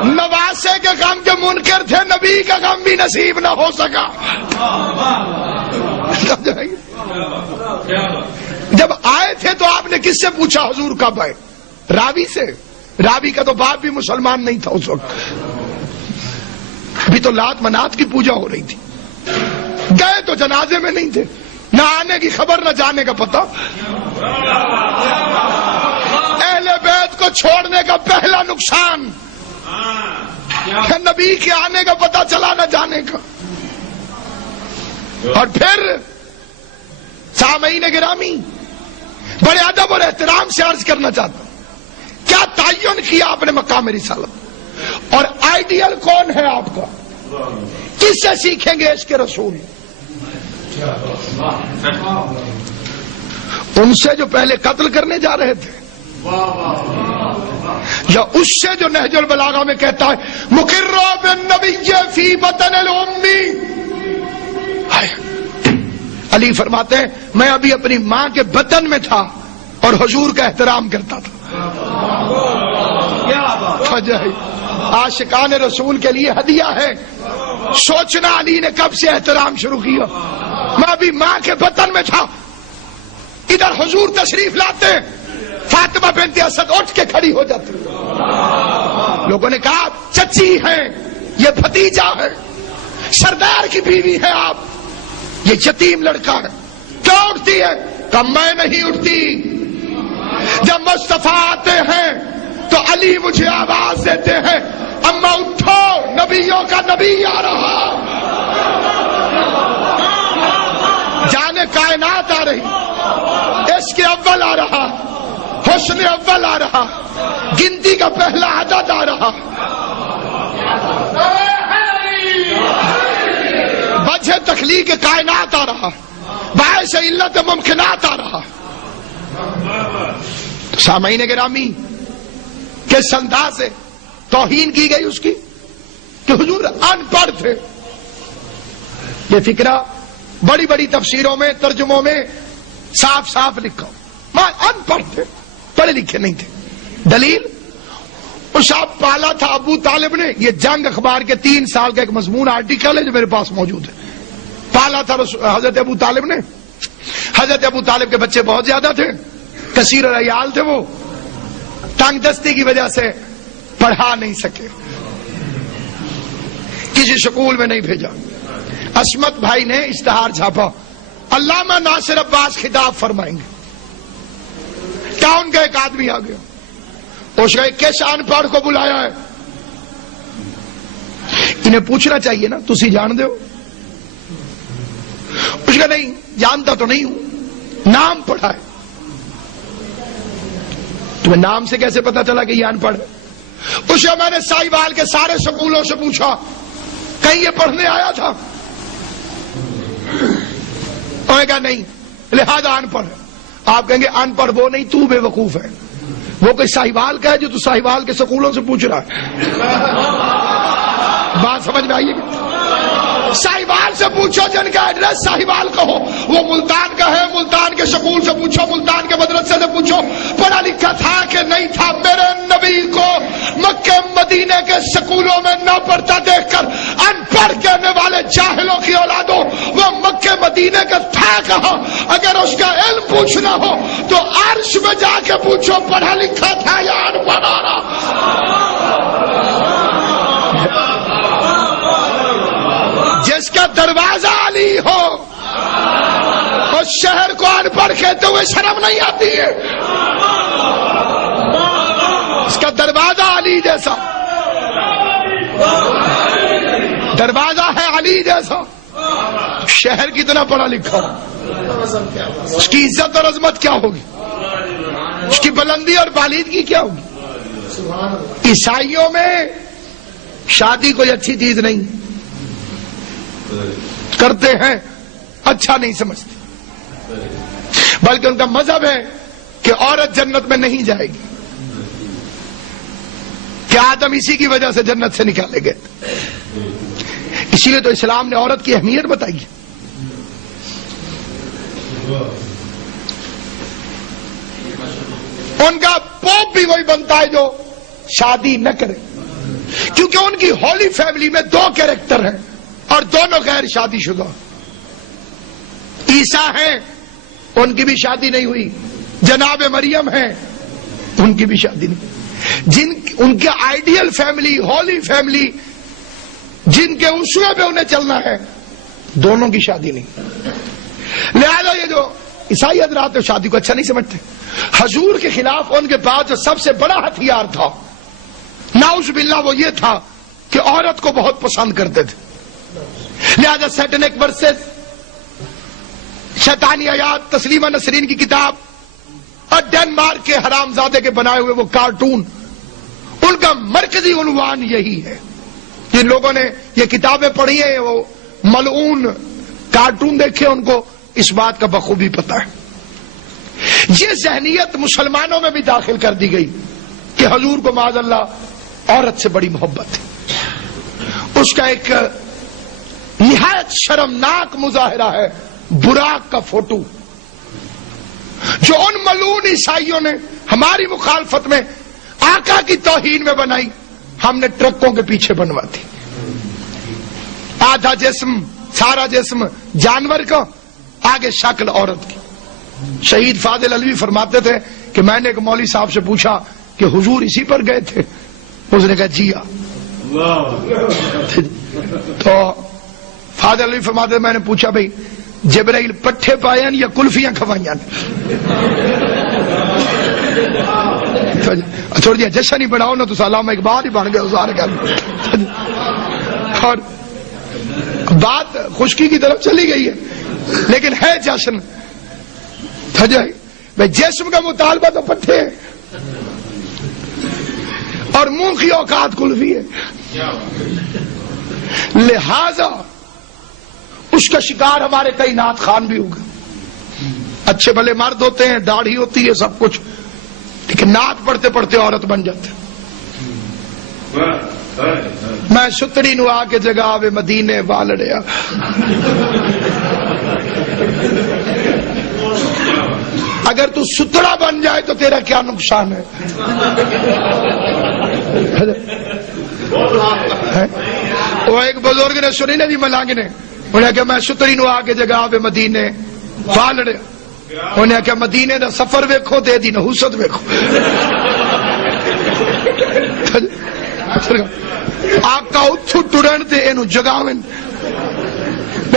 نواسے کے غم کے منکر تھے، نبی کا غم بھی نصیب نہ ہو سکا۔ جب آئے تھے تو آپ نے کس سے پوچھا حضور کب آئے؟ راوی سے۔ راوی کا تو باپ بھی مسلمان نہیں تھا اس وقت، ابھی تو لات منات کی پوجا ہو رہی تھی۔ گئے تو جنازے میں نہیں تھے، نہ آنے کی خبر نہ جانے کا پتہ۔ اہل بیت کو چھوڑنے کا پہلا نقصان کہ نبی کے آنے کا پتہ چلا نہ جانے کا۔ اور پھر سامعین گرامی، بڑے ادب اور احترام سے عرض کرنا چاہتا ہوں، کیا تعین کیا آپ نے مقام رسالت، اور آئیڈیل کون ہے آپ کا؟ کس سے سیکھیں گے اس کے رسول؟ ان سے جو پہلے قتل کرنے جا رہے تھے، یا اس سے جو نہج البلاغہ میں کہتا ہے مقر بالنبی فی بطن الامی. علی فرماتے ہیں میں ابھی اپنی ماں کے بطن میں تھا اور حضور کا احترام کرتا تھا. عاشقان رسول کے لیے ہدیہ ہے. سوچنا علی نے کب سے احترام شروع کیا. میں ابھی ماں کے بطن میں تھا, ادھر حضور تشریف لاتے, فاطمہ بنت اسد اٹھ کے کھڑی ہو جاتی. لوگوں نے کہا چچی ہے, یہ بھتیجا ہے, سردار کی بیوی ہے آپ, یہ یتیم لڑکا ہے, کیوں اٹھتی ہے؟ کہ میں نہیں اٹھتی. جب مصطفیٰ آتے ہیں تو علی مجھے آواز دیتے ہیں اما اٹھو, نبیوں کا نبی آ رہا. جانے کائنات آ رہی, اس کے اول آ رہا, حسن اول آ رہا, گنتی کا پہلا عدد آ رہا, وجہ تخلیق کائنات آ رہا, باعث علت ممکنات آ رہا. سامعین گرامی, کس انداز سے توہین کی گئی اس کی کہ حضور ان پڑھ تھے. یہ فکرہ بڑی بڑی تفسیروں میں, ترجموں میں صاف صاف لکھا, ان پڑھ تھے, پڑھے لکھے نہیں تھے. دلیل اس آپ پالا تھا ابو طالب نے. یہ جنگ اخبار کے 3 سال کا ایک مضمون آرٹیکل ہے جو میرے پاس موجود ہے. پالا تھا حضرت ابو طالب نے. حضرت ابو طالب کے بچے بہت زیادہ تھے, کثیر العیال تھے, وہ تنگ دستی کی وجہ سے پڑھا نہیں سکے, کسی سکول میں نہیں بھیجا. عصمت بھائی نے اشتہار چھاپا, علامہ ناصر عباس خطاب فرمائیں گے. ٹاؤن کا ایک آدمی آ گیا, اس کا کس ان پڑھ کو بلایا ہے؟ انہیں پوچھنا چاہیے نا, تسی جان دے ہو؟ اس کا نہیں جانتا تو نہیں ہوں, نام پڑھا ہے. تمہیں نام سے کیسے پتا چلا کہ یہ ان پڑھ ہے؟ اس کا میں نے ساہیوال کے سارے سکولوں سے پوچھا کہیں یہ پڑھنے آیا تھا؟ انہوں نے کہا نہیں, لہذا ان پڑھ ہے. آپ کہیں گے ان پڑھ وہ نہیں, تو بے وقوف ہے. وہ کوئی ساہیوال کا ہے جو تو ساہیوال کے سکولوں سے پوچھ رہا ہے. بات سمجھ میں آئیے گی؟ ساہیوال سے پوچھو جن کا ایڈریس ساہیوال کا ہو. وہ ملتان کا ہے, ملتان کے سکول سے پوچھو, ملتان کے مدرسے سے پوچھو پڑھا لکھا تھا کہ نہیں تھا. میرے نبی کو مکہ مدینے کے سکولوں میں نہ پڑھتا دیکھ کر ان پڑھ کہنے والے جاہلوں کی اولادوں, وہ مکہ مدینے کا تھا کہاں؟ اگر اس کا علم پوچھنا ہو تو عرش میں جا کے پوچھو پڑھا لکھا تھا یا ان پڑھا رہا. جس کا دروازہ علی ہو اس شہر کو ان پڑھ کہتے ہوئے شرم نہیں آتی ہے. اس کا دروازہ علی جیسا, دروازہ ہے علی جیسا, شہر کی طرح پڑھا لکھا, اس کی عزت اور عظمت کیا ہوگی, اس کی بلندی اور بالیدگی کیا ہوگی. عیسائیوں میں شادی کوئی اچھی چیز نہیں, کرتے ہیں اچھا نہیں سمجھتے, بلکہ ان کا مذہب ہے کہ عورت جنت میں نہیں جائے گی, کہ آدم اسی کی وجہ سے جنت سے نکالے گئے. اسی لیے تو اسلام نے عورت کی اہمیت بتائی. ان کا پوپ بھی وہی بنتا ہے جو شادی نہ کرے, کیونکہ ان کی ہولی فیملی میں 2 کیریکٹر ہیں اور دونوں غیر شادی شدہ. عیسیٰ ہیں, ان کی بھی شادی نہیں ہوئی. جناب مریم ہیں, ان کی بھی شادی نہیں. ان کے آئیڈیل فیملی, ہولی فیملی, جن کے اسوے پہ انہیں چلنا ہے, دونوں کی شادی نہیں. لہذا یہ جو عیسائی حضرات شادی کو اچھا نہیں سمجھتے. حضور کے خلاف ان کے پاس جو سب سے بڑا ہتھیار تھا, نعوذ باللہ, وہ یہ تھا کہ عورت کو بہت پسند کرتے تھے. لہذا سیٹنک ورسز, شیطانی آیات, تسلیمہ نسرین کی کتاب اور ڈنمارک کے حرامزادے کے بنائے ہوئے وہ کارٹون, ان کا مرکزی عنوان یہی ہے. جن لوگوں نے یہ کتابیں پڑھی ہیں, وہ ملعون کارٹون دیکھے, ان کو اس بات کا بخوبی پتہ ہے. یہ ذہنیت مسلمانوں میں بھی داخل کر دی گئی کہ حضور کو معاذ اللہ عورت سے بڑی محبت تھی. اس کا ایک نہایت شرمناک مظاہرہ ہے براق کا فوٹو جو ان ملعون عیسائیوں نے ہماری مخالفت میں آقا کی توہین میں بنائی. ہم نے ٹرکوں کے پیچھے بنوا دی. آدھا جسم سارا جسم جانور کا, آگے شکل عورت کی. شہید فاضل علوی فرماتے تھے کہ میں نے ایک مولوی صاحب سے پوچھا کہ حضور اسی پر گئے تھے؟ اس نے کہا جی ہاں. تو فاضل علوی فرماتے تھے میں نے پوچھا بھائی جبرائیل پٹھے پائے یا کلفیاں کھوائیاں؟ چھوڑ دیا جشن ہی بناؤ نا تو علامہ اقبال ہی بن گئے سارے. اور بات خشکی کی طرف چلی گئی ہے لیکن ہے جشن. جسم کا مطالبہ تو پٹھے ہے اور منہ کی اوقات کلفی ہے. لہذا اس کا شکار ہمارے کئی نعت خان بھی ہوگا. اچھے بھلے مرد ہوتے ہیں, داڑھی ہوتی ہے, سب کچھ, لیکن نعت پڑھتے پڑھتے عورت بن جاتے. میں ستڑی نو آ کے جگہ وے مدینے والڑیا. اگر تو ستڑا بن جائے تو تیرا کیا نقصان ہے؟ وہ ایک بزرگ نے سنی نا جی ملانگ نے, انہیں کہ میں ستڑی نو آ کے جگہ وے مدینے والڑیا. انہیں کہ مدینے دا سفر ویکھو تے دی نحوست ویکھو. آقا اتھو ٹرن تے اینو جگاویں.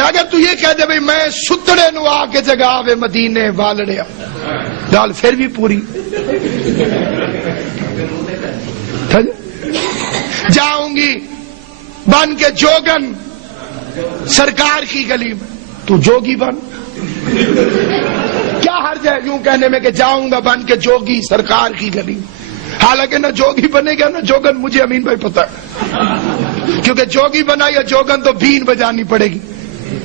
اگر تو یہ کہہ دے بھئی میں ستڑے نو آ کے جگہ وے مدینے والڑیا, گال پھر بھی پوری. جاؤں گی بن کے جوگن سرکار کی گلی میں, تو جوگی بن. کیا حرج ہے یوں کہنے میں کہ جاؤں گا بن کے جوگی سرکار کی گلی میں؟ حالانکہ نہ جوگی بنے گا نہ جوگن. مجھے امین بھائی پتہ ہے, کیونکہ جوگی بنا یا جوگن تو بین بجانی پڑے گی,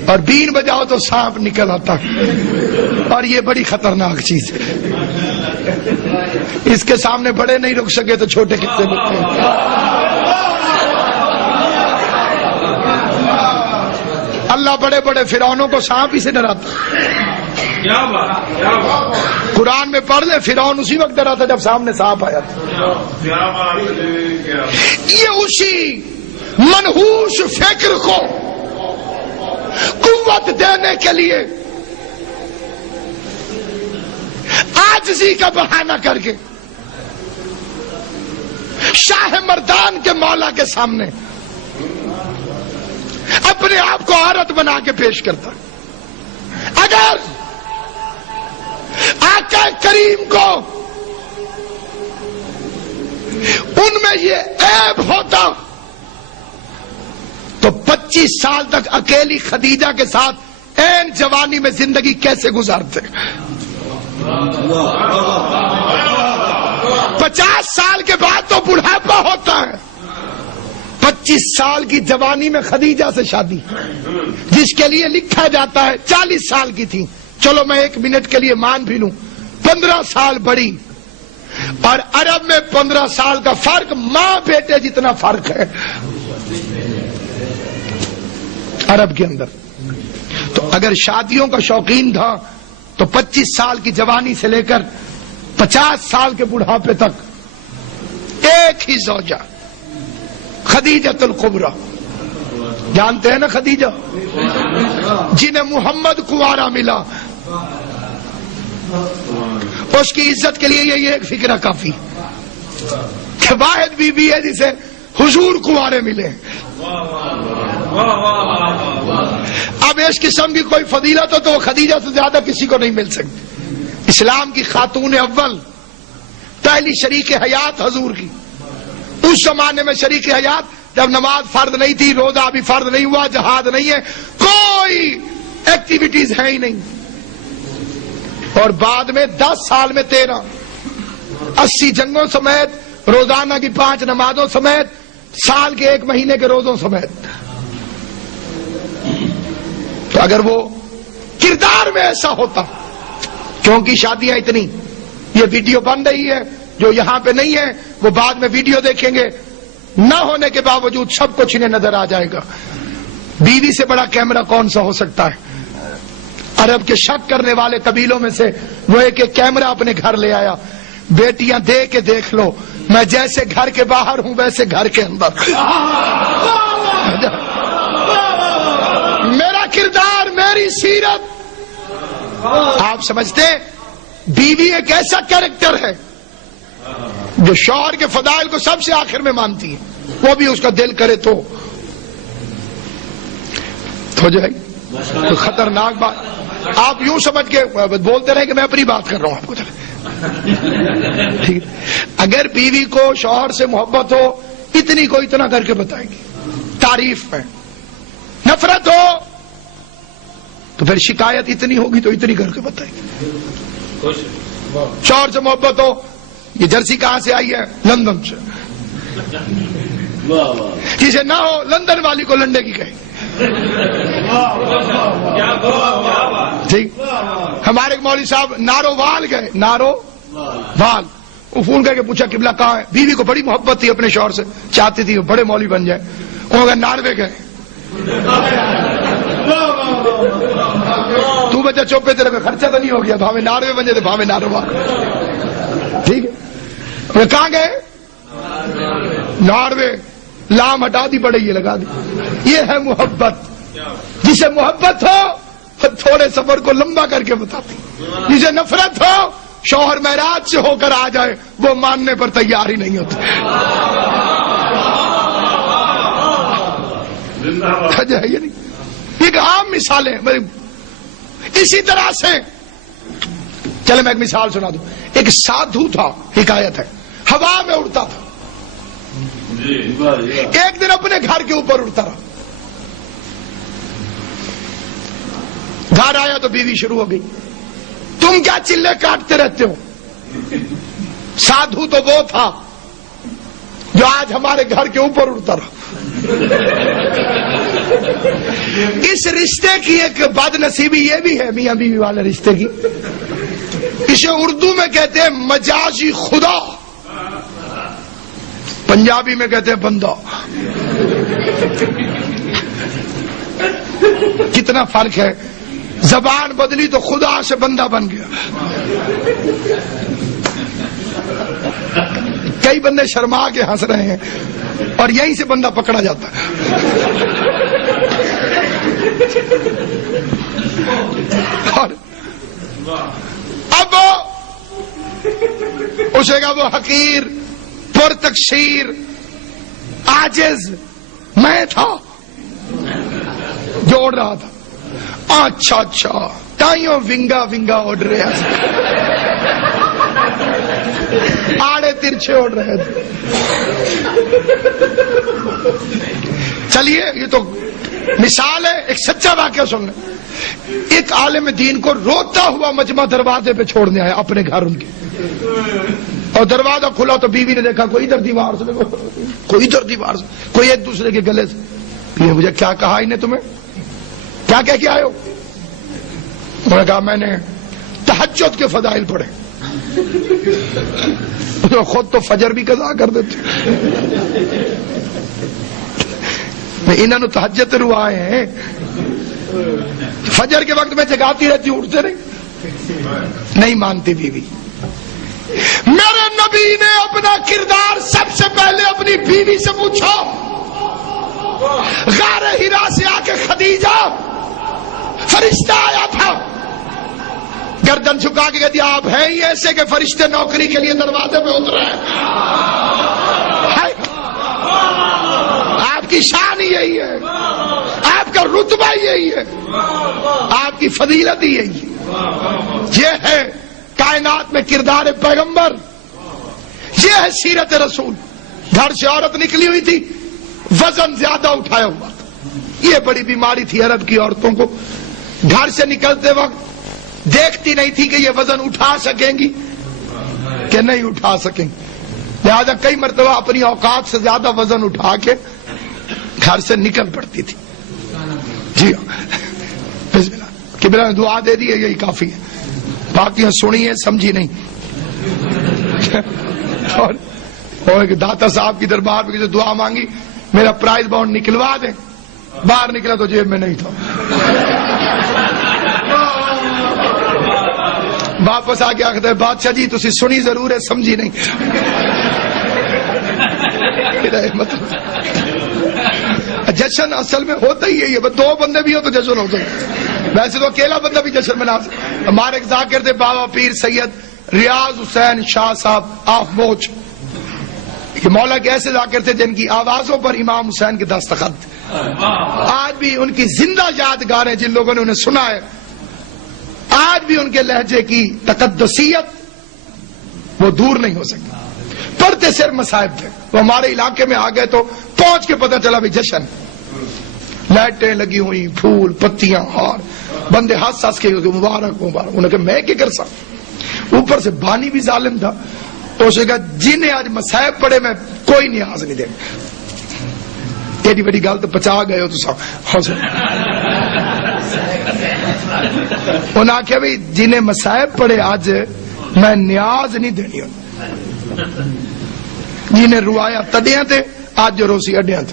اور بین بجاؤ تو سانپ نکل آتا ہے, اور یہ بڑی خطرناک چیز ہے. اس کے سامنے بڑے نہیں رک سکے تو چھوٹے کتنے رکتے ہیں. اللہ بڑے بڑے فرعونوں کو سانپ ہی سے ڈراتا. قرآن میں پڑھ لے, فرعون اسی وقت ڈرا تھا جب سامنے سانپ آیا تھا. یہ اسی منحوس فکر کو قوت دینے کے لیے عاجزی کا بہانہ کر کے شاہ مردان کے مولا کے سامنے اپنے آپ کو عورت بنا کے پیش کرتا. اگر آقا کریم کو ان میں یہ عیب ہوتا تو 25 سال تک اکیلی خدیجہ کے ساتھ این جوانی میں زندگی کیسے گزارتے؟ 50 سال کے بعد تو بڑھاپا ہوتا ہے. 25 سال کی جوانی میں خدیجہ سے شادی, جس کے لیے لکھا جاتا ہے 40 سال کی تھی. چلو میں 1 منٹ کے لیے مان بھی لوں, 15 سال بڑی. اور عرب میں 15 سال کا فرق ماں بیٹے جتنا فرق ہے عرب کے اندر. تو اگر شادیوں کا شوقین تھا تو 25 سال کی جوانی سے لے کر 50 سال کے بڑھاپے تک ایک ہی زوجہ خدیجۃ الکبریٰ. جانتے ہیں نا خدیجہ, جنہیں محمد کنوارا ملا, اس کی عزت کے لیے یہ ایک فکرہ کافی کہ واحد بی بی ہے جسے حضور کنوارے ملے. اب اس قسم کی کوئی فضیلت ہو تو وہ خدیجہ سے زیادہ کسی کو نہیں مل سکتی. اسلام کی خاتون اول, پہلی شریک حیات حضور کی. اس زمانے میں شریک حیات جب نماز فرض نہیں تھی, روزہ بھی فرض نہیں ہوا, جہاد نہیں ہے, کوئی ایکٹیویٹیز ہے ہی نہیں. اور بعد میں 10 سال میں 13, 80 جنگوں سمیت, روزانہ کی 5 نمازوں سمیت, سال کے 1 مہینے کے روزوں سمیت. تو اگر وہ کردار میں ایسا ہوتا, کیونکہ شادیاں اتنی, یہ ویڈیو بن رہی ہے, جو یہاں پہ نہیں ہے وہ بعد میں ویڈیو دیکھیں گے، نہ ہونے کے باوجود سب کچھ انہیں نظر آ جائے گا۔ بیوی سے بڑا کیمرہ کون سا ہو سکتا ہے؟ عرب کے شک کرنے والے قبیلوں میں سے وہ ایک کیمرہ اپنے گھر لے آیا۔ بیٹیاں دے کے دیکھ لو، میں جیسے گھر کے باہر ہوں ویسے گھر کے اندر، میرا کردار، میری سیرت۔ آپ سمجھتے ہیں بیوی ایک ایسا کیریکٹر ہے جو شوہر کے فضائل کو سب سے آخر میں مانتی ہے، وہ بھی اس کا دل کرے تو جو ہے کوئی خطرناک بات۔ آپ یوں سمجھ کے بولتے رہے کہ میں اپنی بات کر رہا ہوں آپ کو، ٹھیک۔ اگر بیوی کو شوہر سے محبت ہو اتنی کو اتنا کر کے بتائے گی، تعریف میں نفرت ہو تو پھر شکایت اتنی ہوگی تو اتنی کر کے بتائے گی۔ شوہر سے محبت ہو، یہ جرسی کہاں سے آئی ہے؟ لندن سے۔ جسے نہ ہو لندن والی کو لنڈے کی کہے، ٹھیک۔ ہمارے مولوی صاحب نارووال گئے، نارووال، وہ فون کر کے پوچھا قبلہ کہاں ہے؟ بیوی کو بڑی محبت تھی اپنے شوہر سے، چاہتی تھی وہ بڑے مولوی بن جائے، انہوں نے کہا ناروے گئے۔ تو بچہ چوپے تیرے کا خرچہ تو نہیں ہو گیا، بھاوے ناروے بن جائے تو بھاوے نارووال، ٹھیک ہے۔ کہاں گئے؟ ناروے، لام ہٹا دی پڑے یہ لگا دی۔ یہ ہے محبت، جسے محبت ہو تھوڑے سفر کو لمبا کر کے بتاتی، جسے نفرت ہو شوہر معراج سے ہو کر آ جائے وہ ماننے پر تیار ہی نہیں ہوتا۔ ایک عام مثالیں اسی طرح سے، چلے میں ایک مثال سنا دوں۔ ایک سادھو تھا، حکایت ہے، ہوا میں اڑتا تھا، ایک دن اپنے گھر کے اوپر اڑتا رہا، گھر آیا تو بیوی شروع ہو گئی، تم کیا چلے کاٹتے رہتے ہو؟ سادھو تو وہ تھا جو آج ہمارے گھر کے اوپر اڑتا رہا۔ اس رشتے کی ایک بد نصیبی یہ بھی ہے، میاں بیوی والے رشتے کی، اسے اردو میں کہتے ہیں مجازی خدا، پنجابی میں کہتے ہیں بندہ۔ کتنا فرق ہے، زبان بدلی تو خدا سے بندہ بن گیا۔ کئی بندے شرما کے ہنس رہے ہیں اور یہیں سے بندہ پکڑا جاتا ہے۔ اور اب اسے کا وہ حقیر، پر تقصیر، عاجز میں تھا جو اڑ رہا تھا۔ اچھا اچھا تائیوں ونگا ونگا اڑ رہے تھے، آڑے ترچھے اڑ رہے تھے۔ چلیے یہ تو مثال ہے، ایک سچا واقعہ سن لیں۔ ایک عالم دین کو روتا ہوا مجمع دروازے پہ چھوڑنے آیا اپنے گھر ان کے، اور دروازہ کھلا تو بیوی نے دیکھا کوئی ادھر دیوار سے، کوئی ادھر دیوار سے، کوئی ایک دوسرے کے گلے سے۔ یہ مجھے کیا کہا انہیں، تمہیں کیا کہہ کے آئے ہو؟ انہوں نے کہا میں نے تہجد کے فضائل پڑھے۔ خود تو فجر بھی قضا کر دیتے، انہوں نے تہجد رو آئے ہیں، فجر کے وقت میں جگاتی رہتی ہوں، اٹھتے نہیں مانتی بیوی۔ میرے نبی نے اپنا کردار سب سے پہلے اپنی بیوی سے پوچھا، غار ہرا سے آ کے خدیجہ فرشتہ آیا تھا، گردن جھکا کے کہتی آپ ہیں ہی ایسے کہ فرشتے نوکری کے لیے دروازے پہ اترے ہیں، آپ کی شان یہی ہے، آپ کا رتبہ یہی ہے، آپ کی فضیلت ہی یہی ہے۔ یہ ہے کائنات میں کردار پیغمبر، یہ ہے سیرت رسول۔ گھر سے عورت نکلی ہوئی تھی، وزن زیادہ اٹھایا ہوا تھا، یہ بڑی بیماری تھی عرب کی عورتوں کو، گھر سے نکلتے وقت دیکھتی نہیں تھی کہ یہ وزن اٹھا سکیں گی کہ نہیں اٹھا سکیں گی، لہذا کئی مرتبہ اپنی اوقات سے زیادہ وزن اٹھا کے گھر سے نکل پڑتی تھی۔ جی بسم اللہ، قبلہ نے دعا دے دی ہے، یہی کافی ہے، باقی سنی ہے سمجھی نہیں۔ اور داتا صاحب کی دربار میں کسی دعا مانگی, میرا پرائز بانڈ نکلوا دیں. باہر نکلا تو جیب میں نہیں تھا. واپس آ کے آخر بادشاہ جی تسی سنی ضرور ہے سمجھی نہیں. مطلب جشن اصل میں ہوتا ہی ہے, یہ دو بندے بھی ہو تو جشن ہوتا ہے. ویسے تو اکیلا بندہ بھی جشن منا سکتا. ہمارے ایک ذاکر تھے بابا پیر سید ریاض حسین شاہ صاحب آف موچ. یہ مولا کے ایسے ذاکر تھے جن کی آوازوں پر امام حسین کے دستخط. آج بھی ان کی زندہ یادگاریں جن لوگوں نے انہیں سنا ہے, آج بھی ان کے لہجے کی تقدسیت وہ دور نہیں ہو سکتی. پڑھتے سر مصائب تھے. وہ ہمارے علاقے میں آ گئے تو پہنچ کے پتہ چلا بھی جشن, لائٹیں لگی ہوئی, پھول پتیاں, اور بندے ہنس ہنس کے مبارک مبارک. انہوں نے کہا میں کیا کر سکتا. اوپر سے بانی بھی ظالم تھا. تو اسے کہا جنہیں آج مصائب پڑے میں کوئی نیاز نہیں دے گا. ایڈی بڑی گل تو پچا گئے ہو تو سب. انہوں نے آخیا بھی جنہیں مصائب پڑے آج میں نیاز نہیں دینی. جنہیں روایا تڈیاں تے آج جو روسی اڈیاں تے.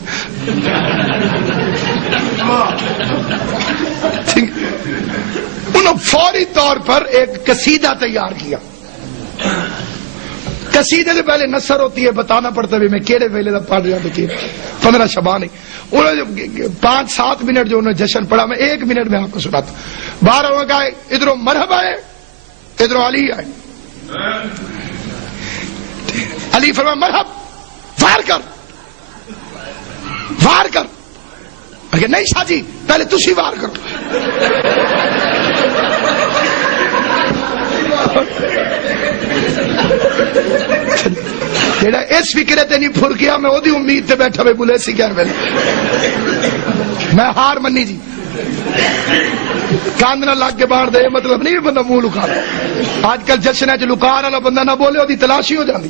انہوں فوری طور پر ایک قصیدہ تیار کیا. قصیدے سے پہلے نثر ہوتی ہے, بتانا پڑتا ہے میں کیڑے ویلے دا پڑھ رہا تو 15 شبان. انہوں نے 5-7 منٹ جو انہوں نے جشن پڑھا, میں 1 منٹ میں آپ کو سناتا ہوں. باہر انہوں نے کہا ادھروں مرحبا ہے, ادھروں علی آئے. علی فرمایا مرحب, وار کر وار کر. نہیں شاہ جی پہلے تسی وار کرو. جیڑا اس فکرے تے نہیں پھر گیا میں وہی امید تے بیٹھا بولے سی کیا میں ہار منی جی. کاند نہ لگ کے باہر دے مطلب نہیں بندہ منہ لکا رہا. آج کل جشن ہے لکان والا بندہ نہ بولے وہی تلاشی ہو جاتی.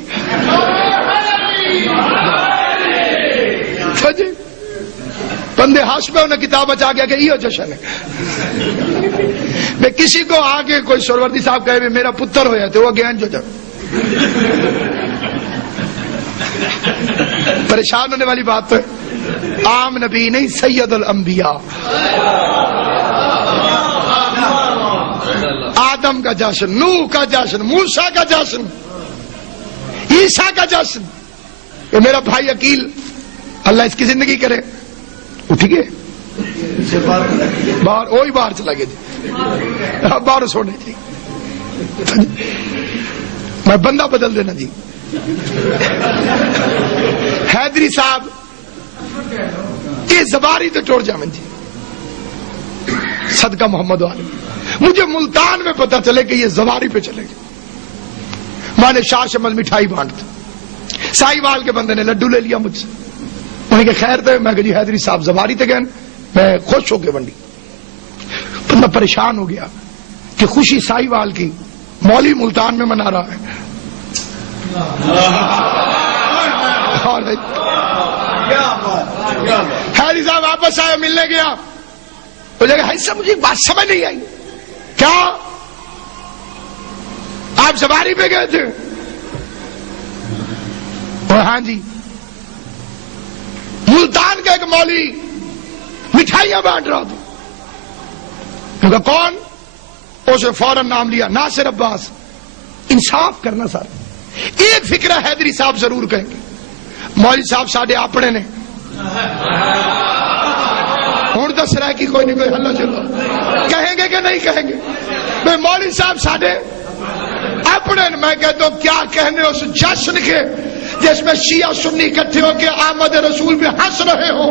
بندے ہاش پہ انہیں کتاب بچا گیا کہ یہ جشن ہے. میں کسی کو آگے کوئی سروردی صاحب کہے میرا پتر ہویا تھے وہ گین جو جب پریشان ہونے والی بات تو عام نبی نہیں سید الانبیاء. آدم کا جشن, نوح کا جشن, موسیٰ کا جشن, عیسیٰ کا جشن. کہ میرا بھائی عقیل اللہ اس کی زندگی کرے اٹھ گئے باہر, وہی باہر چلا گیا جی, باہر سونے جی. میں بندہ بدل دینا جی. حیدری صاحب یہ زباری تو چوڑ جامن جی صدقہ محمد والے. مجھے ملتان میں پتا چلے کہ یہ زباری پہ چلے گئے. میں نے شاہ شمل مٹھائی بانٹتا, سائی وال کے بندے نے لڈو لے لیا مجھ سے. انہیں کہ خیر تھے, میں کہ جی حیدری صاحب زباری تھے گئے. میں خوش ہو کے بنڈی. بندہ پریشان ہو گیا کہ خوشی سائی وال کی مولی ملتان میں منا رہا ہے. حیدری صاحب واپس آئے, ملنے گیا. مجھے بات سمجھ نہیں آئی. کیا آپ سواری پہ گئے تھے؟ ہاں جی. ملتان کا ایک مولوی مٹھائیاں بانٹ رہا تھا. کون؟ اسے فوراً نام لیا, ناصر عباس. انصاف کرنا سر. ایک فکرہ حیدری صاحب ضرور کہیں گے, مولوی صاحب ساڈے اپنے نے ہوں دس رہا ہے کہ کوئی نہیں کوئی ہلا چلو کہیں گے کہ نہیں کہیں گے. میں مولوی صاحب ساڈے اپنے. میں کہتا ہوں کیا کہنے اس جشن کے جس میں شیعہ سنی اکٹھے ہو کے آمد رسول پہ ہنس رہے ہو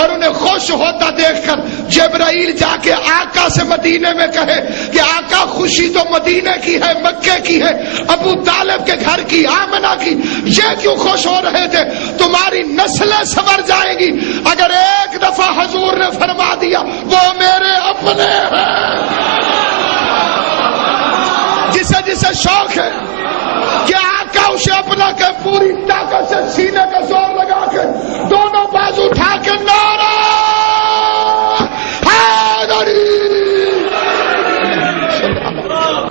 اور انہیں خوش ہوتا دیکھ کر جبرائیل جا کے آقا سے مدینے میں کہے کہ آقا خوشی تو مدینے کی ہے, مکے کی ہے, ابو طالب کے گھر کی, آمنہ کی, یہ کیوں خوش ہو رہے تھے؟ تمہاری نسلیں سنور جائیں گی اگر ایک دفعہ حضور نے فرما دیا وہ میرے اپنے ہیں. جسے جسے شوق ہے کہ آقا اسے اپنا